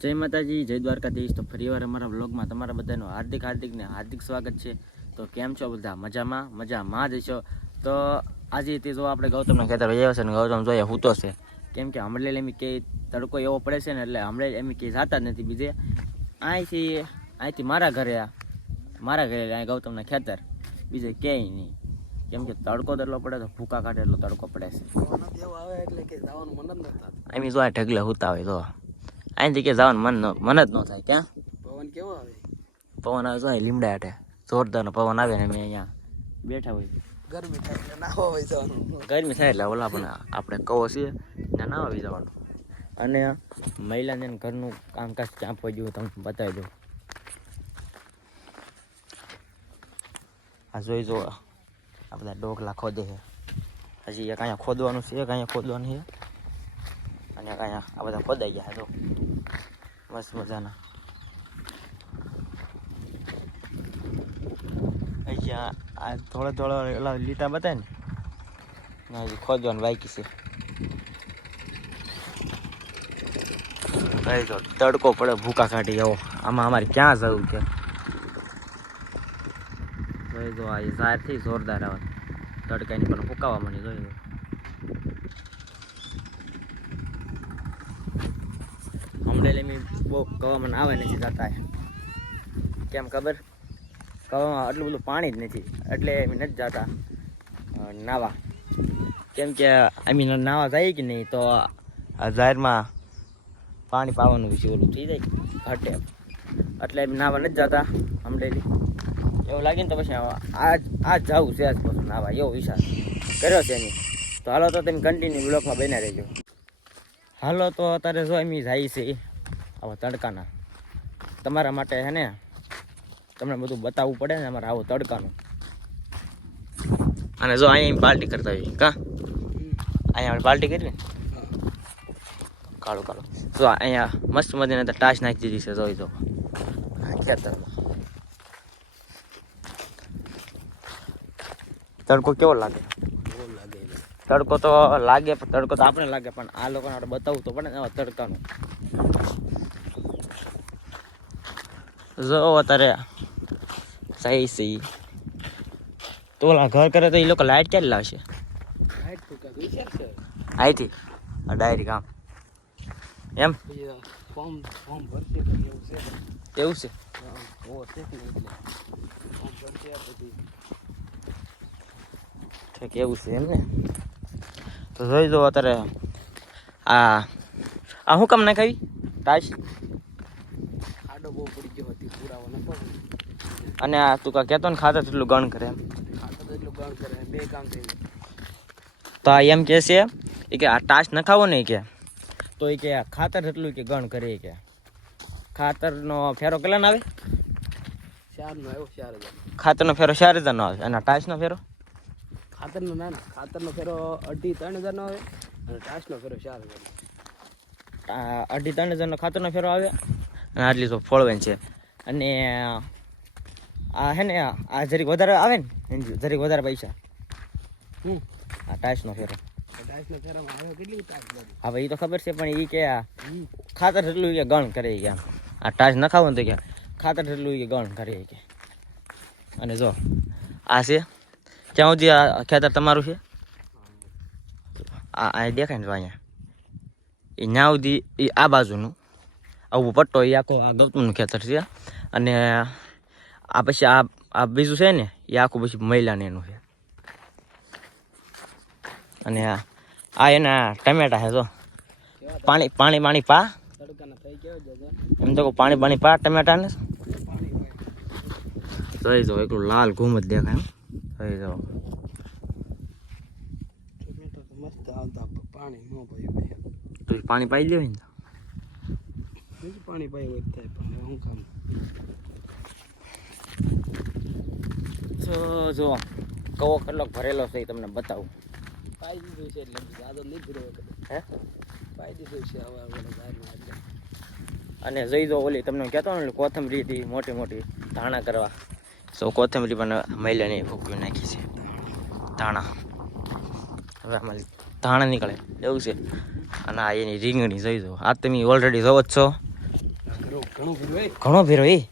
જય માતાજી જય દ્વારકાધીશ. તો ફરીવાર અમારા વ્લોગમાં તમારા બધાનું હાર્દિક હાર્દિક ને હાર્દિક સ્વાગત છે. તો કેમ છો બધા? મજામાં? મજામાં જ છો તો આજે તે જો આપણે ગૌતમના ખેતર વહી છે ને ગૌતમ જોઈએ હૂતો છે. કેમ કે હમણાં એમ કે તડકો એવો પડે છે ને એટલે હમણાં એમ કે જાતા જ નથી બીજે. અહીંથી અહીંથી મારા ઘરે આ મારા ઘરે અહીં ગૌતમના ખેતર. બીજે ક્યાંય નહીં. કેમ કે તડકો એટલો પડે તો ભૂકા કાઢે એટલો તડકો પડે છે. એમ જો આ ઢગલે હુતા હોય તો. અહીંથી કે જવાનું મન ન- મન જ ન થાય ક્યાં પવન કેવો આવે? પવન આવે છે લીમડા હાટે. જોરદારનો પવન આવે ને મેં અહીંયા બેઠા હોય. ગરમી થાય એટલે ના હોય જવાનું. ગરમી થાય એટલે ઓલા પણ આપણે કહો છીએ ત્યાં ના આવી જવાનું. અને મહિલાને ઘરનું કામકાજ ક્યાં પહોંચ્યું તમને બતાવી દઉં. આ જોઈ જો આ બધા ડોકલા ખોદે છે. હજી એક અહીંયા ખોદવાનું છે એક અહીંયા ખોદવાનું છે. અને અહીંયા આ બધા ખોદાઈ ગયા જો. મસ્ત મજાના. અહીંયા આ થોડા થોડા ઓલા લીટા બતાય ને? ના હજી ખોદવાનું બાકી છે. કઈ તો તડકો પડે ભૂકા કાઢી આવો. આમાં અમારે ક્યાં જવું છે જોઈ જો આ ઝારથી જોરદાર આવે. તડકાની પણ ફૂકાવા માંડી જોઈ દો હમણાં લેમી કવામાં આવે નથી જતા કેમ ખબર? કવામાં આટલું બધું પાણી જ નથી, એટલે એમ નથી જતા. નાવા. કેમ કે આમી નાવા જાય કે નહીં, તો જાહેરમાં પાણી પાવાનું વિશે ઓલું થઈ જાય, ઘટે એટલે એમ નાવા નથી જતા અમરેલી એવું લાગે ને તો પછી આજ આજ જવું છે આજ પછી નાવા, એવો વિચાર કર્યો છે એની. તો હાલો તો તમે કન્ટિન્યુ બ્લોકમાં બન્યા રહેજો. હાલો તો અત્યારે જો એમ જાય છે આવા તડકાના. તમારા માટે હે ને, તમને બધું બતાવવું પડે ને અમારે આવો તડકાનું. અને જો અહીંયા પાર્ટી કરતા હોઈએ કા? અહીંયા પાર્ટી કરી કાળું, કાળો. જો અહીંયા મસ્ત મજાને તો ટાશ નાખી દીધી છે, જોઈ ખેતરમાં તડકો કેવો લાગે. તડકો તો લાગે, પણ તડકો તો આપણે લાગે, પણ આ લોકોને આપણે બતાવવું તો પડે ને તડકાનું. જો અત્યારે સહી સહી. તો ઓલા ઘર કરે તો એ લોકો લાઈટ ક્યારે લાવશે? આ ડાયરી કામ એમ? એવું છે? ઠીક એવું છે એમ ને તો જોઈ દો અત્યારે આ આ હું કામ નાખાવી ટાઈસ આડો બહુ ગયો હતી પુરાવો નતો અને આ તું કા કહેતો ને ખાતર એટલું ગણ કરે તો એટલું ગણ કરે બે કામ થઈ તો આ એમ કે છે એ કે આ ટાસ નખાવો ને કે. તો એ કે ખાતર એટલું કે ગણ કરે કે. ખાતરનો ફેરો કેટલા આવે? ચારનો આવ્યો ચાર હજાર ખાતરનો ફેરો ચાર હજારનો આવે? અને ટાસનો ફેરો? ખાતરનો ના ના ખાતરનો ફેરો અઢી ત્રણ હજારનો આવે અને ટાસનો ફેરો ચાર હજાર અઢી ત્રણ હજારનો ખાતરનો ફેરો આવે? અને આટલી તો ફોળવેન છે. અને આ હે ને આ જરીક વધારે આવે ને જરીક વધારે પૈસા. હમ. આ ટાસનો ફેરો. હવે એ તો ખબર છે પણ એ કે ખાતર એટલું કે ગણ કરે કે આ ટાસ નખાવો ને તો કે ખાતર એટલું કે ગણ કરે કે. અને જો આ છે. ક્યાં સુધી આ ખેતર તમારું છે? આ આ દેખાય ને જો અહીંયા. એ ન્યા સુધી એ આ બાજુનું. આવું પટ્ટો એ આખો આ ગૌતમનું ખેતર છે. અને આ પછી આ આ બીજું છે ને એ આખું પછી મહિલાને એનું છે. અને આ આ એના ટમેટા છે જો. પાણી પાણી પાણી પા. થઈ એમ તો પાણી પાણી પા ટમેટાને. પાણી હોય જોઈ જો એકલું લાલ ઘૂમ જ દેખાય એમ. જોઈ જો. ટમેટો તો મસ્ત આવતા પણ પાઈ હોય. પાણી પાઈ હોય થાય પણ શું કામ? તો જો. કવો કેટલો ભરેલો છે એ તમને બતાવું. પાઈ દીધું છે એટલે જાદો નહીં ભર્યો હે? પાઈ દીધું છે હવે ઓલા અને જઈ દો ઓલી તમને કહેતો ને કોથમરી હતી મોટી મોટી ધાણા કરવા. સો કોથમરી પણ મહિલાને ભૂકવી નાખી છે. ધાણા. હવે આમાં ધાણા નીકળે. એવું છે. અને આ એની રીંગણી જોઈ દો આ તમે ઓલરેડી જોવો જ છો. ઘણું ભીરું એ ઘણો ભેરો એ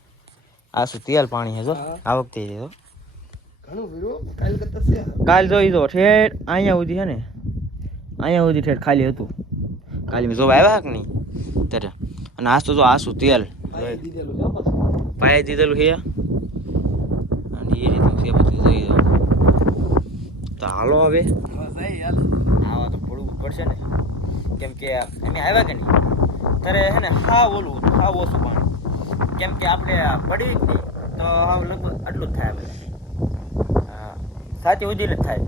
આ શું તેલ પાણી છે જો? આ વખતે કાલ જોઈ દો ઠેઠ અહીંયા સુધી છે ને અહીંયા સુધી ઠેઠ ખાલી હતું. કાલે મેં જોવા આવ્યા કે નહીં? ત્યારે અને આજ તો જો આ શું તેલ. પાયે દીધેલું છે અને એ રીતનું છે બધું જોઈ દો તો હાલો હવે. આવા તો પડવું પડશે ને. કેમ કે અમે આવ્યા કે નહીં? ત્યારે છે ને હા ઓલું હા ઓછું પાણી. કેમ કે આપણે પડી જ નહીં તો લગભગ આટલું જ થાય આપણે સાચી ઉજીલ જ થાય.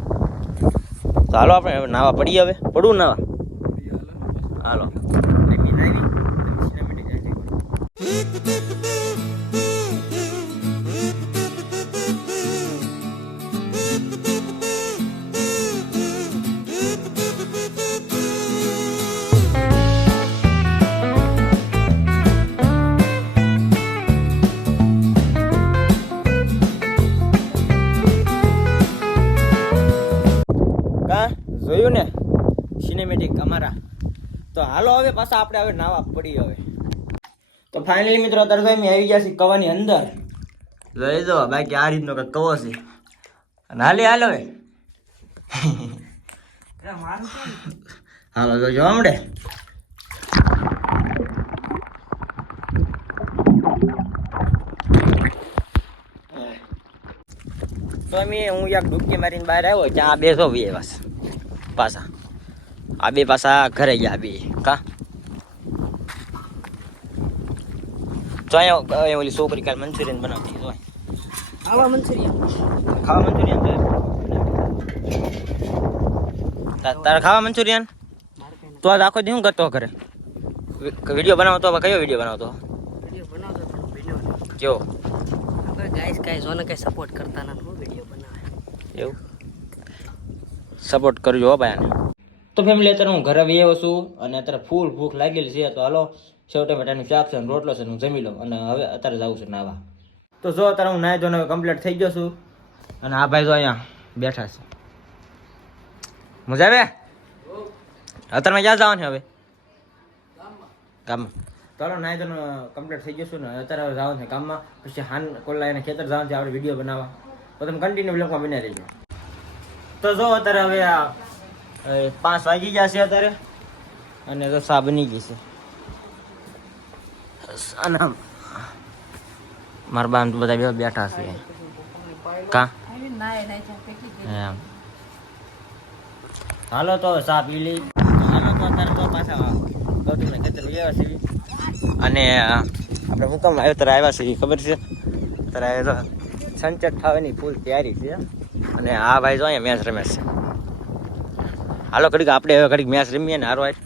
તો હાલો આપણે નાવા પડીએ હવે. પડવું નાવા? હાલો. નાવી જોયું ને? સિનેમેટિક અમારા. તો હાલો હવે પાછા આપણે હવે નાવા પડી હવે. તો ફાઇનલી મિત્રો, અત્યારે તો આવી ગયા છે કવાની અંદર. જોઈ દો બાકી આ રીતનો કંઈક કવો છે. અને હાલી હવે. હાલો, તો જોવા તો અમે, હું એક ડૂબકી મારીને બહાર આવ્યો, ત્યાં બેસો વીએ બસ. પાછા. આ બે પાછા ઘરે ગયા બે. કા? તો અહીંયા ઓલી છોકરી કાલ મંચુરિયન બનાવતી હોય. ખાવા મંચુરિયન? ખાવા મંચુરિયન તારે ખાવા મંચુરિયન? તો આજ આખો દી શું કરતો ઘરે. વીડિયો બનાવતો કયો વીડિયો બનાવતો કેવો ગાઈસ ગાઈસ જોને કઈ સપોર્ટ કરતા નથી વીડિયો બનાવે. એવું? સપોર્ટ કરજો હો ભાઈ તો ફેમિલી અત્યારે હું ઘરે આવ્યો છું અને અત્યારે ફૂલ ભૂખ લાગેલી છે, તો હાલો, છેવટે બેટાનું શાક છે રોટલો છે હું જમી લઉં અને હવે અત્યારે જાઉં છું નાવા. તો જો અત્યારે હું નાહી ધોને કમ્પ્લીટ થઈ ગયો છું અને આ ભાઈ તો અહીંયા બેઠા છે. મજા આવે અત્યારમાં ક્યાં જવાનું હવે? કામમાં ચાલો નાહી ધોઈને કમ્પ્લીટ થઈ છું ને અત્યારે જવાનું છે કામમાં પછી હાન કોલ્લા એને ખેતર જવાનું છે, આપણે વીડિયો બનાવવા. તો તમે કન્ટિન્યુ બ્લોકમાં બન્યા રહીજો. તો જો અત્યારે હવે આ પાંચ વાગી ગયા છે અત્યારે. અને તો સા બની છે. અને મારા બાન બધા બેઠા છે. કા? એમ. હાલો તો સાપ લીલી હાલો તો અત્યારે તો પાછા ગૌતમને ખેતર આવ્યા છીએ અને આપણે મુકામ આવ્યો, ત્યારે આવ્યા છે ખબર છે? અત્યારે તો સનસેટ થવાની ફૂલ તૈયારી છે અને આ ભાઈ જો અહીંયા મેચ રમે છે હાલો, ઘડીક આપણે હવે ઘડીક મેચ રમીએ ને હારો હાર.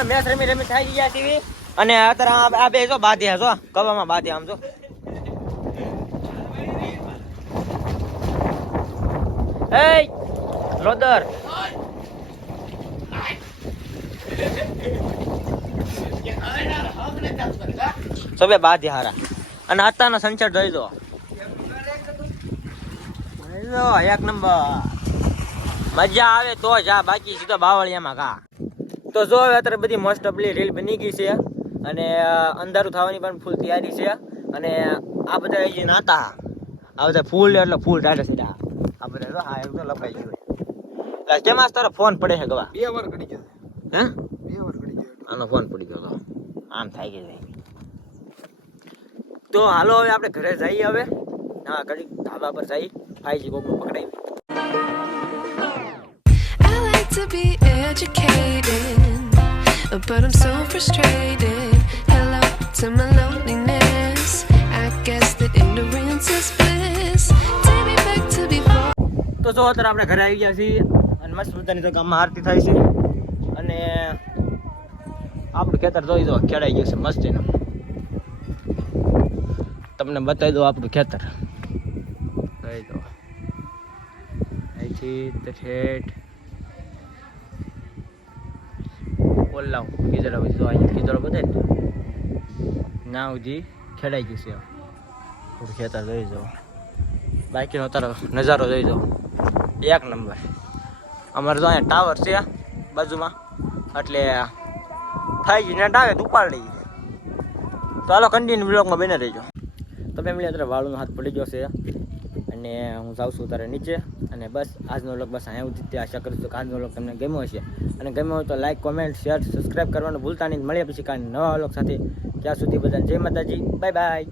તો મેચ રમી અને અત્યારે આ- બે જો બાધ્યા જો. કવામાં બાધ્યા આમ જો. એય લોદર. તો બે હારા. અને અત્યારનો સંચર જોઈ દો, એક નંબર. મજા આવે તો જા બાકી સીધો બાવળિયામાં કા તો જો હવે અત્યારે બધી મોસ્ટ ઓફલી રીલ બની ગઈ છે અને અંધારું થવાની પણ ફૂલ તૈયારી છે અને આ બધા જે નાતા આ બધા ફૂલ એટલે ફૂલ ટાટા સીધા આ. બધા હા એમ તો લપાઈ ગયું એટલે કેમ તારો ફોન પડે છે ગવા? બે વાર ઘડી ગયો. હે? બે વાર ઘડી ગયો આનો ફોન પડી ગયો તો. આમ થાય ગયું તો હાલો હવે આપણે ઘરે જઈએ હવે. હા ઘડી ધાબા પર જઈ ફાઈજી કોકનો પકડાઈ to be educated, but I'm so frustrated. Hello to my loneliness. I guess that ignorance is bliss. Take me back to before. તો જો અત્યારે આપણે ઘરે આવી ગયા છીએ અને મસ્ત મજાની તો ગામમાં આરતી થાય છે અને આપણું ખેતર જોઈ દો ખેડાઈ ગયું છે મસ્ત એનું તમને બતાવી દો આપણું ખેતર અહીંથી તે ઠેઠ ઓલાવ કીધડો પછી અહીંયા કીધડો બધે ને ના સુધી ખેડાઈ ગયું છે. થોડું ખેતર જોઈ જાઓ. બાકીનો તારો નજારો જોઈ જાઓ. એક નંબર. અમારે તો અહીંયા ટાવર છે બાજુમાં. એટલે થાય છે ને આવે તો ઉપાડી લઈએ. તો હાલો કન્ટિન્યુ બ્લોગમાં બને રહેજો. તમે ફેમિલી અત્યારે વાળુનો હાથ પડી ગયો છે. અને હું જાઉં છું તારે નીચે. અને બસ, આજનો વ્લોગ બસ અહીંયા સુધી. આશા કરું છું કે આજનો વ્લોગ તમને ગમ્યો હશે. અને ગમ્યો હોય તો લાઈક કોમેન્ટ શેર સબસ્ક્રાઈબ કરવાનું ભૂલતા નહીં. મળીએ પછી કાંઈ નવા વ્લોગ સાથે. ત્યાં સુધી બધાને જય માતાજી. Bye bye